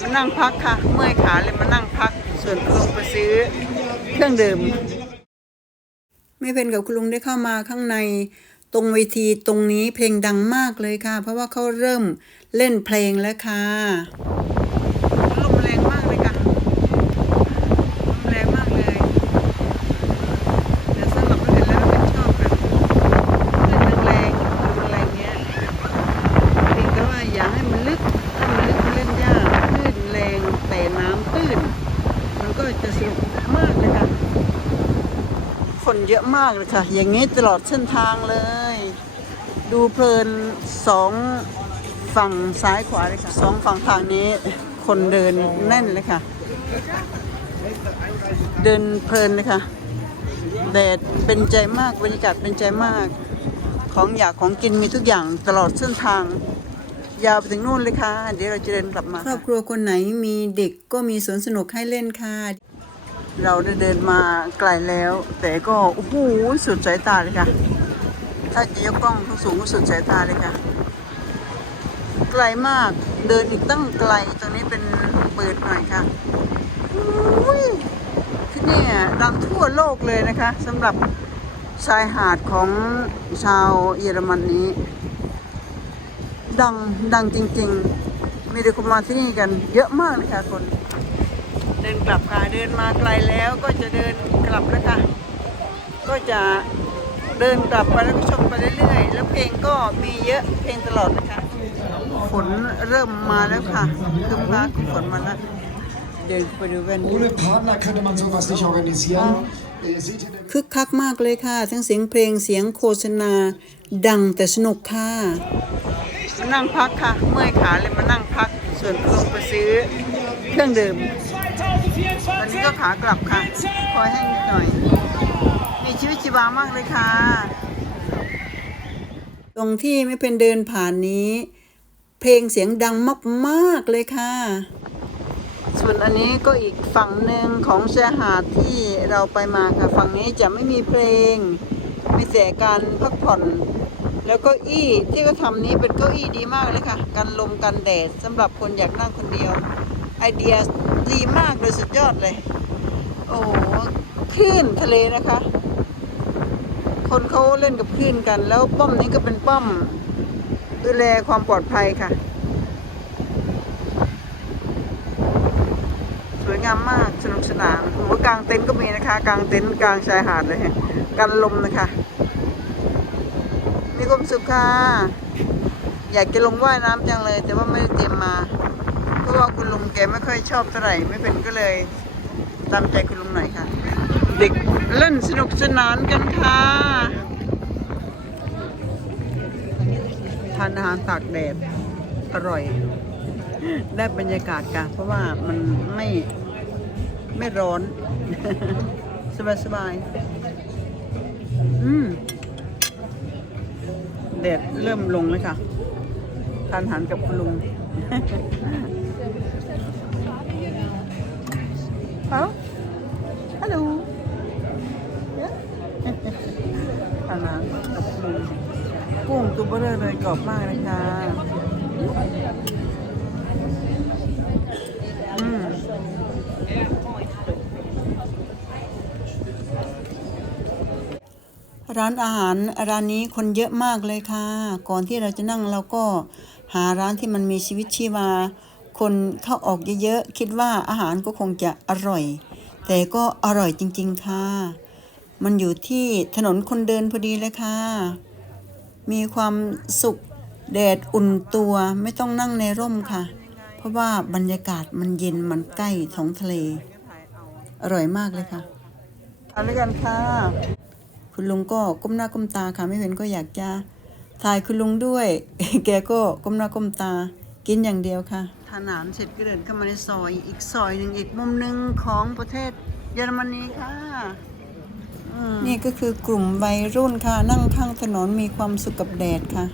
มานั่งพักค่ะ เมื่อยขาเลยมานั่งพัก ส่วนคุณลุงไปซื้อเครื่องดื่มไม่เป็นกับคุณลุงได้เข้ามาข้างในตรงเวทีตรงนี้เพลงดังมากเลยค่ะ เพราะว่าเขาเริ่มเล่นเพลงแล้วค่ะลมแรงมากเลยค่ะลมแรงมากเลยแต่สำหรับเราเห็นแล้วเป็นชอบแบบเล่นแรงๆลมแรงเงี้ย เพียงแต่ว่าอย่าให้มันลึก ถ้ามันลึกมันเล่นยากคลื่นแรงแต่น้ำตื้น มันก็จะสนุกมากเลยค่ะ คนเยอะมากเลยค่ะ อย่างนี้ตลอดเส้นทางเลย ดูเพลินสองฝั่งซ้ายขวาเลยค่ะสองฝั่งทางนี้คนเดินแน่นเลยค่ะ เดินเพลินเลยค่ะแดดเป็นใจมากบรรยากาศเป็นใจมาก ของอยากของกินมีทุกอย่างตลอดเส้นทาง ยาวไปถึงนู่นเลยค่ะ เดี๋ยวเราจะเดินกลับมา ครอบครัวคนไหนมีเด็กก็มีสวนสนุกให้เล่นค่ะ เราได้เดินมาไกลแล้ว แต่ก็โอ้โหสุดสายตาเลยค่ะ ถ้าจะยกกล้องสูงก็สุดสายตาเลยค่ะ ไกลมากเดินอีกตั้งไกลตรงนี้เป็นเปิดหน่อยค่ะอุ้ยที่นี่ดังทั่วโลกเลยนะคะสำหรับชายหาดของชาวเยอรมันนี้ ดังดังจริง ๆ มีแต่คนมาที่นี่กันเยอะมากเลยค่ะคน เดินกลับค่ะเดินมาไกลแล้วก็จะเดินกลับแล้วค่ะ ก็จะเดินกลับไปแล้วก็ชมไปเรื่อยๆ แล้วเพลงก็มีเยอะเพลงตลอดนะคะ ฝนเริ่มมาแล้วค่ะคือมาคือฝนมาแล้วเดินไปดูกัน Ohne Partner könnte man sowas nicht organisieren. Ihr seht hier คึกคักมากเลยค่ะ ทั้งเสียงเพลงเสียงโฆษณาดังแต่สนุกค่ะมานั่งพักค่ะ เมื่อยขาเลยมานั่งพัก ส่วนคุณลุงไปซื้อเครื่องดื่ม ตอนนี้ก็ขากลับค่ะคอยให้นิดหน่อย มีชีวิตชีวามากเลยค่ะ ตรงที่ไม่เป็นเดินผ่านนี้ เพลงเสียงดังมากๆเลยค่ะ ส่วนอันนี้ก็อีกฝั่งหนึ่งของชายหาดที่เราไปมาค่ะ ฝั่งนี้จะไม่มีเพลงมีแต่การพักผ่อน แล้วก็อี้ที่เขาทำนี้เป็นเก้าอี้ดีมากเลยค่ะ กันลมกันแดดสำหรับคนอยากนั่งคนเดียว ไอเดียดีมากเลยสุดยอดเลย โอ้โหคลื่นทะเลนะคะ คนเขาเล่นกับคลื่นกัน แล้วป้อมนี้ก็เป็นป้อม ดูแลความปลอดภัยค่ะ สวยงามมากสนุกสนานหัวกลางเต็นท์ก็มีนะคะกลางเต็นท์กลางชายหาดเลยกันลมนะคะ มีความสุขค่ะอยากจะลงว่ายน้ำจังเลย แต่ว่าไม่ได้เตรียมมา ราะว่าคุณลุงแกไม่ค่อยชอบเท่าไหร่ไม่เป็นก็เลยตามใจคุณลุงหน่อยค่ะ เด็กเล่นสนุกสนานกันค่ะ ทานอาหารตากแดดอร่อย ได้บรรยากาศกันเพราะว่ามันไม่ไม่ร้อน สบายสบายๆอืมแดดเริ่มลงเลยค่ะ ทานอาหารกับคุณลุง เอ้าฮัลโหลทานอาหารกับคุณลุงกุ้งตัวเบอร์เร่อเลยกรอบมากเลยค่ะอืมร้านอาหารร้านนี้คนเยอะมากเลยค่ะ ก่อนที่เราจะนั่งเราก็หาร้านที่มันมีชีวิตชีวา คนเข้าออกเยอะๆ คิดว่าอาหารก็คงจะอร่อย แต่ก็อร่อยจริงๆค่ะ มันอยู่ที่ถนนคนเดินพอดีเลยค่ะ มีความสุขแดดอุ่นตัวไม่ต้องนั่งในร่มค่ะ เพราะว่าบรรยากาศมันเย็นมันใกล้ท้องทะเล อร่อยมากเลยค่ะทานด้วยกันค่ะ คุณลุงก็ก้มหน้าก้มตาค่ะ ไม่เป็นก็อยากจะถ่ายคุณลุงด้วย แกก็ก้มหน้าก้มตา กินอย่างเดียวค่ะ ทานอาหารเสร็จก็เดินเข้ามาในซอย อีกซอยหนึ่งอีกมุมหนึ่งของประเทศเยอรมนีค่ะนี่ก็คือกลุ่มวัยรุ่นค่ะ นั่งข้างถนนมีความสุขกับแดดค่ะ